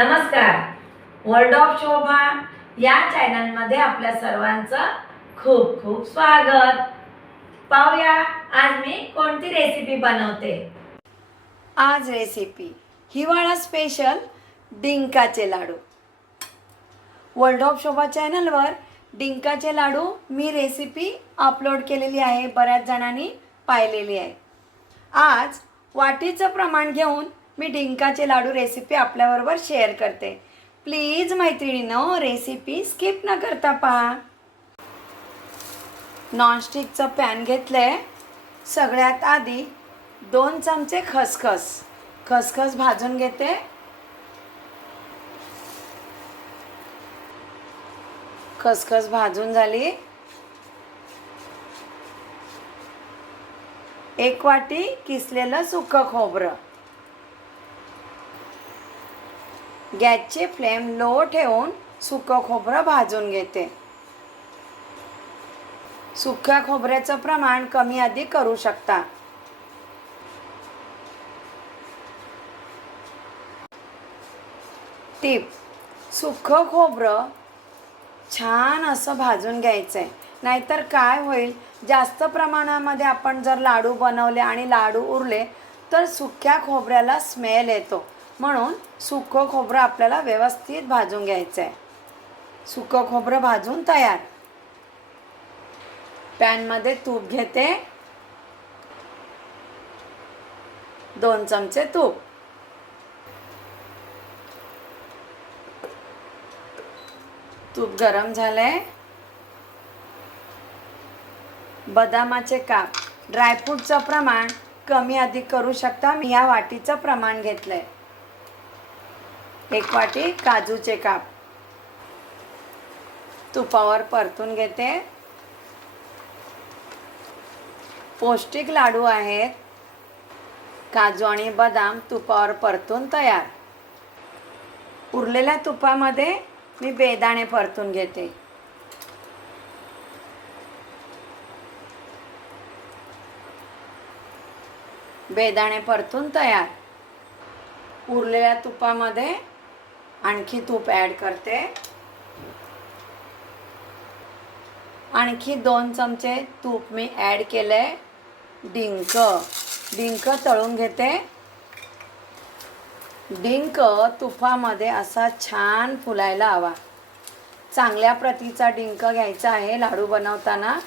नमस्कार. World of शोभा या चॅनलमध्ये आपल्या सर्वांचं खूप खूप स्वागत. पाहूया आज मी कोणती रेसिपी बनवते? आज रेसिपी हिवाळा स्पेशल डिंकाचे लाडू. वर्ल्ड ऑफ शोभा चॅनलवर डिंकाचे लाडू मी रेसिपी अपलोड केलेली आहे बऱ्याच जणांनी पाहिलेली आहे. आज वाटीचं प्रमाण घेऊन मी डिंकाचे लाडू रेसिपी आपल्याबरोबर शेअर करते. प्लीज मैत्रिणीनं रेसिपी स्किप न करता पहा. नॉनस्टिकचं पॅन घेतलं आहे सगळ्यात आधी दोन चमचे खसखस. खसखस भाजून घेते. खसखस भाजून झाली. एक वाटी किसलेलं सुकं खोबरं. गॅसची फ्लेम लो ठेवून सुकं खोबरं भाजून घेते. सुक्या खोबऱ्याचं प्रमाण कमी अधिक करू शकता. टीप सुकं खोबरं छान असं भाजून घ्यायचं आहे नाहीतर काय होईल? जास्त प्रमाणामध्ये आपण जर लाडू बनवले आणि लाडू उरले तर सुक्या खोबऱ्याला स्मेल येतो. म्हणून सुकं खोबरं आपल्याला व्यवस्थित भाजून घ्यायचं आहे सुकं खोबरं भाजून तयार. पॅनमध्ये तूप घेते. दोन चमचे तूप. तूप गरम झालंय. बदामाचे काप. ड्रायफ्रूटचं प्रमाण कमी अधिक करू शकता. मी या वाटीचं प्रमाण घेतलंय. एक वाटी काजूचे काप. तुपावर परतून घेते. पौष्टिक लाडू आहेत. काजू आणि बदाम तुपावर परतून तयार. उरलेल्या तुपामध्ये मी बेदाणे परतून घेते. बेदाणे परतून तयार. उरलेल्या तुपामध्ये आणखी तूप ॲड करते. आणखी दोन चमचे तूप मी ॲड केले डिंक. डिंक तळून घेते. डिंक तुपामध्ये असा छान फुलायला हवा. चांगल्या प्रतीचा डिंक घ्यायचा आहे लाडू बनवताना.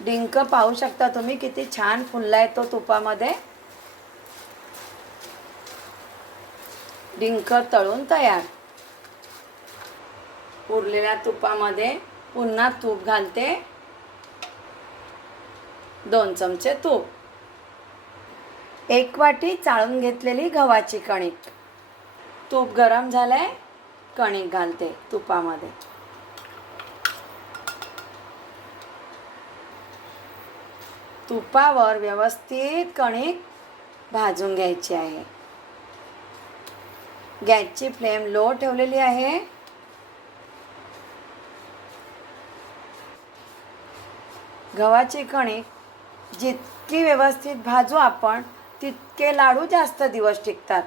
डिंक पाहू शकता तुम्ही किती छान फुलला आहे तो तुपामध्ये. डिंक तळून तयार. उरलेल्या तुपामध्ये पुन्हा तूप घालते. दोन चमचे तूप. एक वाटी चाळून घेतलेली गव्हाची कणिक. तूप गरम झालंय कणिक घालते तुपामध्ये. तुपावर व्यवस्थित कणिक भाजून घ्यायची आहे. गॅसची फ्लेम लो ठेवलेली आहे. गव्हाची कणिक जितकी व्यवस्थित भाजू आपण तितके लाडू जास्त दिवस टिकतात.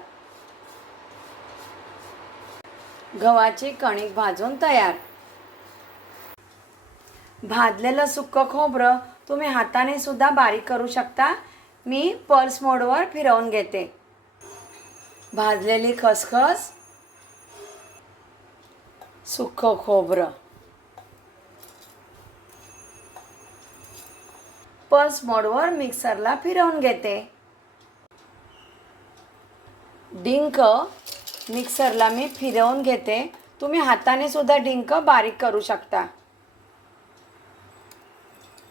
गव्हाची कणिक भाजून तयार. भाजलेलं सुक्कं खोबरं तुम्ही हाताने सुद्धा बारीक करू शकता. मी पल्स मोडवर फिरवून घेते. भाजलेली खसखस सुक्कं खोबरं. पल्स मोडवर मिक्सरला फिरवून घेते. डिंक मिक्सरला मी फिरवून घेते. तुम्ही हाताने सुद्धा डिंक बारीक करू शकता.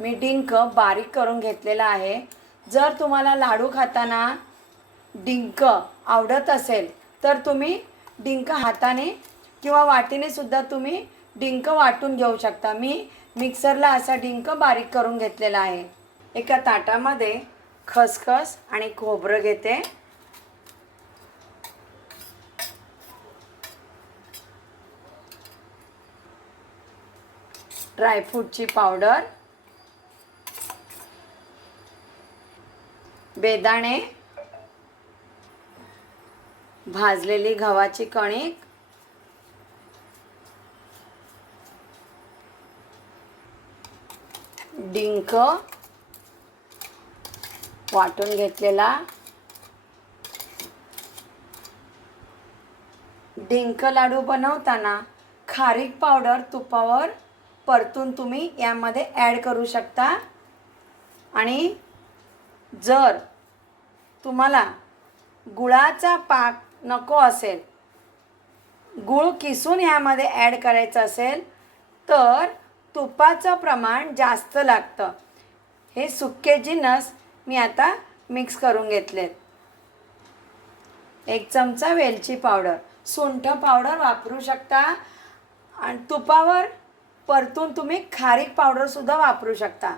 मी डिंक बारीक करून घेतलेला आहे. जर तुम्हाला लाडू खाताना डिंक आवडत असेल तर तुम्ही डिंक हाताने किंवा वाटीने सुद्धा तुम्ही डिंक वाटून घेऊ शकता. मी मिक्सरला असा डिंक बारीक करून घेतलेला आहे. एका ताटामध्ये खसखस आणि खोबरं घेते. ड्रायफ्रूटची पावडर बेदाणे. भाजलेली गव्हाची कणिक. डिंक. वाटून घेतलेला डिंक लाडू बनवताना खारीक पावडर तुपावर परतून तुम्ही यामध्ये ॲड करू शकता. आणि जर तुम्हाला गुळाचा पाक नको असेल गूळ किसून ह्यामध्ये ॲड करायचं असेल तर तुपाचं प्रमाण जास्त लागतं. हे सुके जिनस मी आता मिक्स करून घेतलेत. एक चमचा वेलची पावडर सुंठ पावडर वापरू शकता. आणि तुपावर परतून तुम्ही खारीक पावडरसुद्धा वापरू शकता.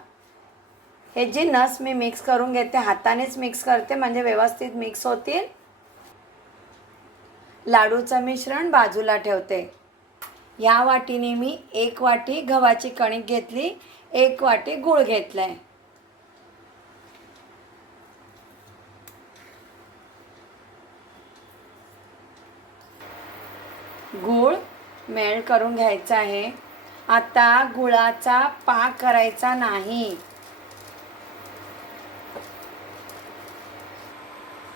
हे जी नस मी मिक्स करून घेते हातानेच मिक्स करते म्हणजे व्यवस्थित मिक्स होतील. लाडूचं मिश्रण बाजूला ठेवते. या वाटीने मी एक वाटी गव्हाची कणिक घेतली एक वाटी गूळ आहे गूळ मेल्ट करून घ्यायचा आहे. आता गुळाचा पाक करायचा नाही.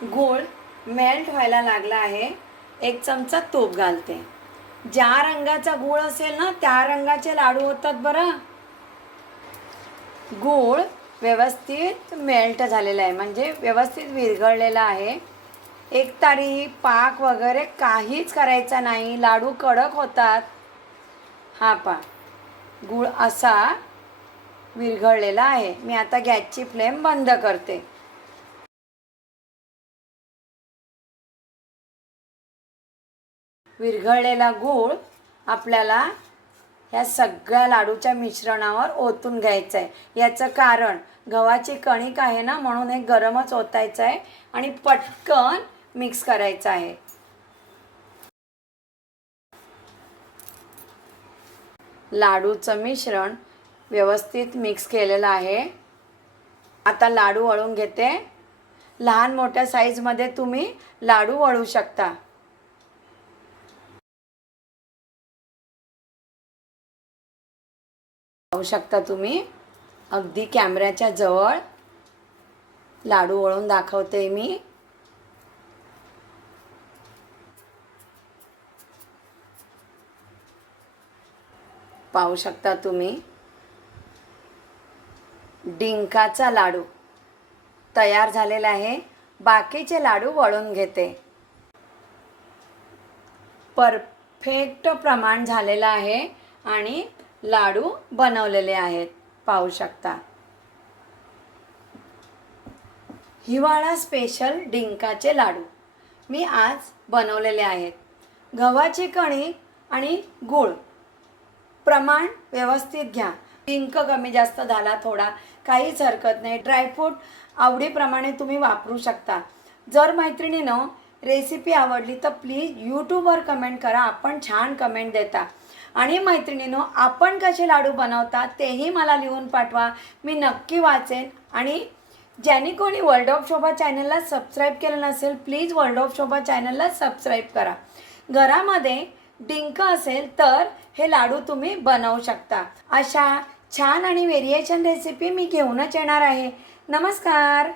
गूळ मेल्ट व्हायला लागला आहे. एक चमचा तूप घालते. ज्या रंगाचा गूळ असेल ना त्या रंगाचे लाडू होतात बरं. गूळ व्यवस्थित मेल्ट झालेला आहे. म्हणजे व्यवस्थित विरघळलेला आहे. एक तारी पाक वगैरे काहीच करायचा नाही. लाडू कडक होतात. हा पा गूळ असा विरघळलेला आहे. मी आता गॅसची फ्लेम बंद करते. विरघळलेला गूळ आपल्याला ह्या सगळ्या लाडूच्या मिश्रणावर ओतून घ्यायचं आहे याचं कारण गव्हाची कणिक आहे ना म्हणून हे गरमच ओतायचं आहे आणि पटकन मिक्स करायचं आहे. लाडूचं मिश्रण व्यवस्थित मिक्स केलेलं आहे. आता लाडू वळून घेते. लहान मोठ्या साईजमध्ये तुम्ही लाडू वळू शकता. पाहू शकता तुम्ही. अगदी कॅमेऱ्याच्या जवळ लाडू वळून दाखवते मी. पाहू शकता तुम्ही. डिंकाचा लाडू तयार झालेला आहे. बाकीचे लाडू वळून घेते. परफेक्ट प्रमाण झालेलं आहे आणि लाडू बनवलेले आहेत. पाहू शकता. हिवाळा स्पेशल डिंकाचे लाडू मी आज बनवलेले आहेत. गव्हाची कणी आणि गूळ प्रमाण व्यवस्थित घ्या. पिंक कमी जास्त झाला थोडा. काहीच हरकत नाही. ड्रायफ्रूट आवडीप्रमाणे तुम्ही वापरू शकता. जर मैत्रिणीनं रेसिपी आवडली तर प्लीज यूट्यूबवर कमेंट करा. आपण छान कमेंट देता. आणि मैत्रिणीनो आपण कसे लाडू बनवता तेही मला लिहून पाठवा. मी नक्की वाचेन. आणि ज्यांनी कोणी वर्ल्ड ऑफ शोभा चॅनलला सबस्क्राईब केलं नसेल प्लीज वर्ल्ड ऑफ शोभा चॅनलला सबस्क्राईब करा. घरामध्ये डिंक असेल तर हे लाडू तुम्ही बनवू शकता. अशा छान आणि व्हेरिएशन रेसिपी मी घेऊनच येणार आहे. नमस्कार!